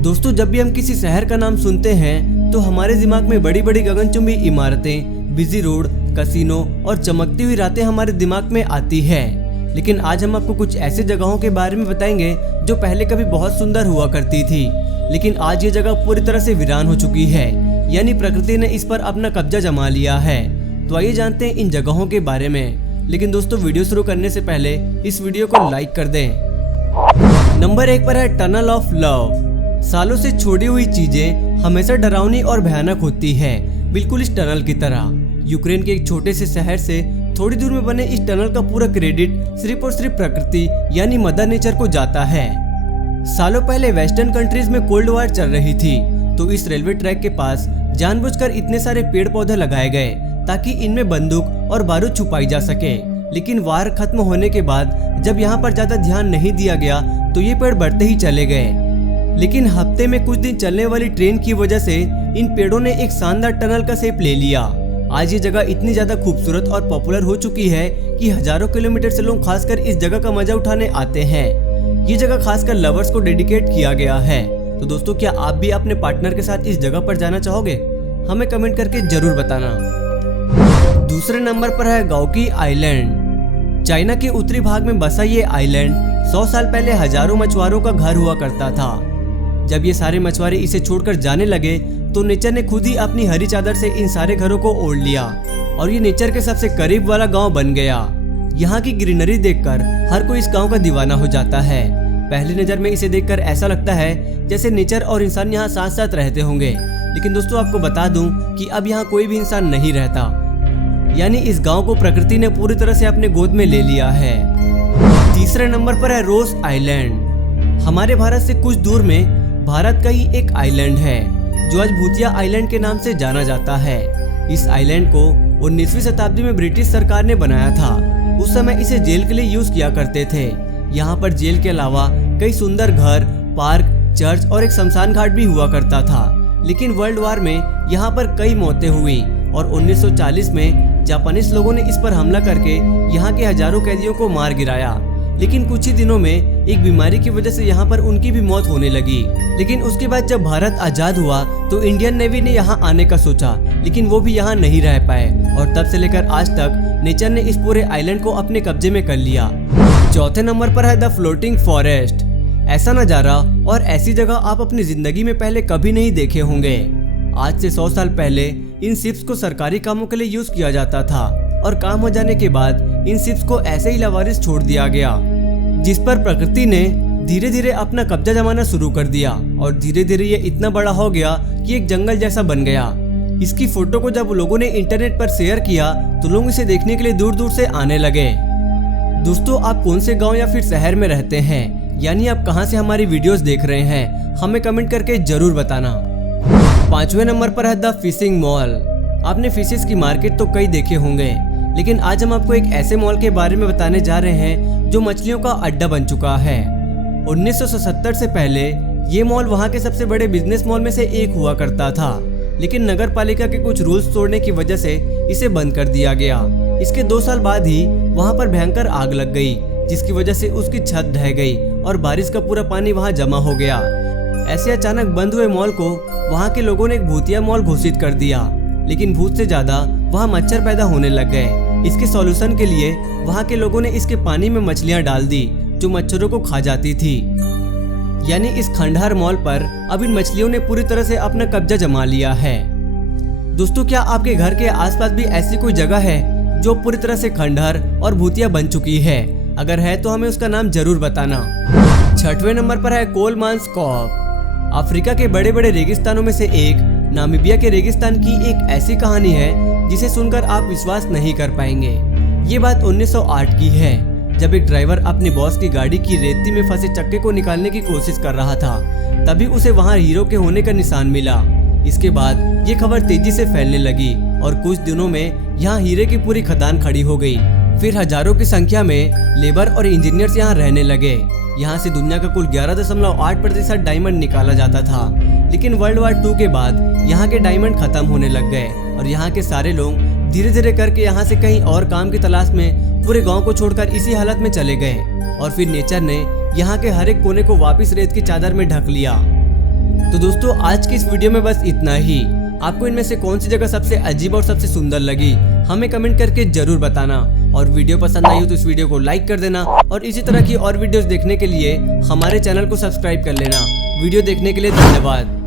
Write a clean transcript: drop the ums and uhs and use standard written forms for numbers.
दोस्तों, जब भी हम किसी शहर का नाम सुनते हैं तो हमारे दिमाग में बड़ी बड़ी गगनचुंबी इमारतें, बिजी रोड, कसिनो और चमकती हुई रातें हमारे दिमाग में आती है। लेकिन आज हम आपको कुछ ऐसे जगहों के बारे में बताएंगे जो पहले कभी बहुत सुंदर हुआ करती थी, लेकिन आज ये जगह पूरी तरह से वीरान हो चुकी है, यानी प्रकृति ने इस पर अपना कब्जा जमा लिया है। तो आइए जानते हैं इन जगहों के बारे में। लेकिन दोस्तों, वीडियो शुरू करने से पहले इस वीडियो को लाइक कर दें। नंबर 1 पर है टनल ऑफ लव। सालों से छोड़ी हुई चीजें हमेशा डरावनी और भयानक होती है, बिल्कुल इस टनल की तरह। यूक्रेन के एक छोटे से शहर से थोड़ी दूर में बने इस टनल का पूरा क्रेडिट सिर्फ और सिर्फ प्रकृति यानी मदर नेचर को जाता है। सालों पहले वेस्टर्न कंट्रीज में कोल्ड वॉर चल रही थी, तो इस रेलवे ट्रैक के पास जानबूझकर इतने सारे पेड़ पौधे लगाए गए ताकि इनमें बंदूक और बारूद छुपाई जा सके। लेकिन वार खत्म होने के बाद जब यहाँ पर ज्यादा ध्यान नहीं दिया गया तो ये पेड़ बढ़ते ही चले गए। लेकिन हफ्ते में कुछ दिन चलने वाली ट्रेन की वजह से इन पेड़ों ने एक शानदार टनल का शेप ले लिया। आज ये जगह इतनी ज्यादा खूबसूरत और पॉपुलर हो चुकी है कि हजारों किलोमीटर से लोग खासकर इस जगह का मजा उठाने आते हैं। ये जगह खासकर लवर्स को डेडिकेट किया गया है। तो दोस्तों, क्या आप भी अपने पार्टनर के साथ इस जगह पर जाना चाहोगे? हमें कमेंट करके जरूर बताना। दूसरे नंबर पर है गाओकी आइलैंड। चाइना के उत्तरी भाग में बसा ये आइलैंड 100 साल पहले हजारों मछुआरों का घर हुआ करता था। जब ये सारे मछुआरे इसे छोड़कर जाने लगे तो नेचर ने खुद ही अपनी हरी चादर से इन सारे घरों को ओढ़ लिया और ये नेचर के सबसे करीब वाला गांव बन गया। यहाँ की ग्रीनरी देखकर हर कोई इस गांव का दीवाना हो जाता है। पहली नजर में इसे देखकर ऐसा लगता है जैसे नेचर और इंसान यहाँ साथ साथ रहते होंगे। लेकिन दोस्तों, आपको बता दूं कि अब यहाँ कोई भी इंसान नहीं रहता, यानी इस गाँव को प्रकृति ने पूरी तरह से अपने गोद में ले लिया है। तीसरे नंबर पर है रोस आइलैंड। हमारे भारत से कुछ दूर में भारत का ही एक आइलैंड है जो आज भूतिया आइलैंड के नाम से जाना जाता है। इस आइलैंड को 19वीं शताब्दी में ब्रिटिश सरकार ने बनाया था। उस समय इसे जेल के लिए यूज किया करते थे। यहाँ पर जेल के अलावा कई सुंदर घर, पार्क, चर्च और एक शमशान घाट भी हुआ करता था। लेकिन वर्ल्ड वॉर में यहाँ पर कई मौतें हुई और 1940 में जापानीज लोगों ने इस पर हमला करके यहाँ के हजारों कैदियों को मार गिराया। लेकिन कुछ ही दिनों में एक बीमारी की वजह से यहाँ पर उनकी भी मौत होने लगी। लेकिन उसके बाद जब भारत आजाद हुआ तो इंडियन नेवी ने यहाँ आने का सोचा, लेकिन वो भी यहाँ नहीं रह पाए और तब से लेकर आज तक नेचर ने इस पूरे आइलैंड को अपने कब्जे में कर लिया। चौथे नंबर पर है द फ्लोटिंग फॉरेस्ट। ऐसा नजारा और ऐसी जगह आप अपनी जिंदगी में पहले कभी नहीं देखे होंगे। आज से 100 साल पहले इन शिप्स को सरकारी कामों के लिए यूज किया जाता था और काम हो जाने के बाद इन शिप्स को ऐसे ही लावारिस छोड़ दिया गया, जिस पर प्रकृति ने धीरे धीरे अपना कब्जा जमाना शुरू कर दिया और धीरे धीरे ये इतना बड़ा हो गया कि एक जंगल जैसा बन गया। इसकी फोटो को जब लोगों ने इंटरनेट पर शेयर किया तो लोग इसे देखने के लिए दूर दूर से आने लगे। दोस्तों, आप कौन से गांव या फिर शहर में रहते हैं, यानी आप कहां से हमारी वीडियोस देख रहे हैं, हमें कमेंट करके जरूर बताना। 5वें नंबर पर है द फिशिंग मॉल। आपने फिशेस की मार्केट तो कई देखे होंगे, लेकिन आज हम आपको एक ऐसे मॉल के बारे में बताने जा रहे हैं जो मछलियों का अड्डा बन चुका है। 1977 से पहले ये मॉल वहाँ के सबसे बड़े बिजनेस मॉल में से एक हुआ करता था, लेकिन नगर पालिका के कुछ रूल्स तोड़ने की वजह से इसे बंद कर दिया गया। इसके 2 साल बाद ही वहाँ पर भयंकर आग लग गई, जिसकी वजह से उसकी छत ढह गई और बारिश का पूरा पानी वहाँ जमा हो गया। ऐसे अचानक बंद हुए मॉल को वहाँ के लोगों ने एक भूतिया मॉल घोषित कर दिया, लेकिन भूत से ज्यादा वहाँ मच्छर पैदा होने लग गए। इसके सॉल्यूशन के लिए वहाँ के लोगों ने इसके पानी में मछलियाँ डाल दी जो मच्छरों को खा जाती थी। यानी इस खंडहर मॉल पर अब इन मछलियों ने पूरी तरह से अपना कब्जा जमा लिया है। दोस्तों, क्या आपके घर के आसपास भी ऐसी कोई जगह है जो पूरी तरह से खंडहर और भूतिया बन चुकी है? अगर है तो हमें उसका नाम जरूर बताना। 6वें नंबर पर है कोलमांस कॉप। अफ्रीका के बड़े बड़े रेगिस्तानों में से एक नामीबिया के रेगिस्तान की एक ऐसी कहानी है जिसे सुनकर आप विश्वास नहीं कर पाएंगे। ये बात 1908 की है, जब एक ड्राइवर अपने बॉस की गाड़ी की रेती में फंसे चक्के को निकालने की कोशिश कर रहा था। तभी उसे वहाँ हीरो के होने का निशान मिला। इसके बाद ये खबर तेजी से फैलने लगी और कुछ दिनों में यहाँ हीरे की पूरी खदान खड़ी हो गई। फिर हजारों की संख्या में लेबर और इंजीनियर्स यहाँ रहने लगे। यहाँ से दुनिया का कुल 11.8% डायमंड निकाला जाता था। लेकिन वर्ल्ड वॉर 2 के बाद यहाँ के डायमंड खत्म होने लग गए और यहाँ के सारे लोग धीरे धीरे करके यहाँ से कहीं और काम की तलाश में पूरे गांव को छोड़कर इसी हालत में चले गए और फिर नेचर ने यहाँ के हर एक कोने को वापस रेत की चादर में ढक लिया। तो दोस्तों आज की इस वीडियो में बस इतना ही। आपको इनमें से कौन सी जगह सबसे अजीब और सबसे सुंदर लगी हमें कमेंट करके जरूर बताना। और वीडियो पसंद आई हो तो इस वीडियो को लाइक कर देना और इसी तरह की और वीडियोस देखने के लिए हमारे चैनल को सब्सक्राइब कर लेना। वीडियो देखने के लिए धन्यवाद।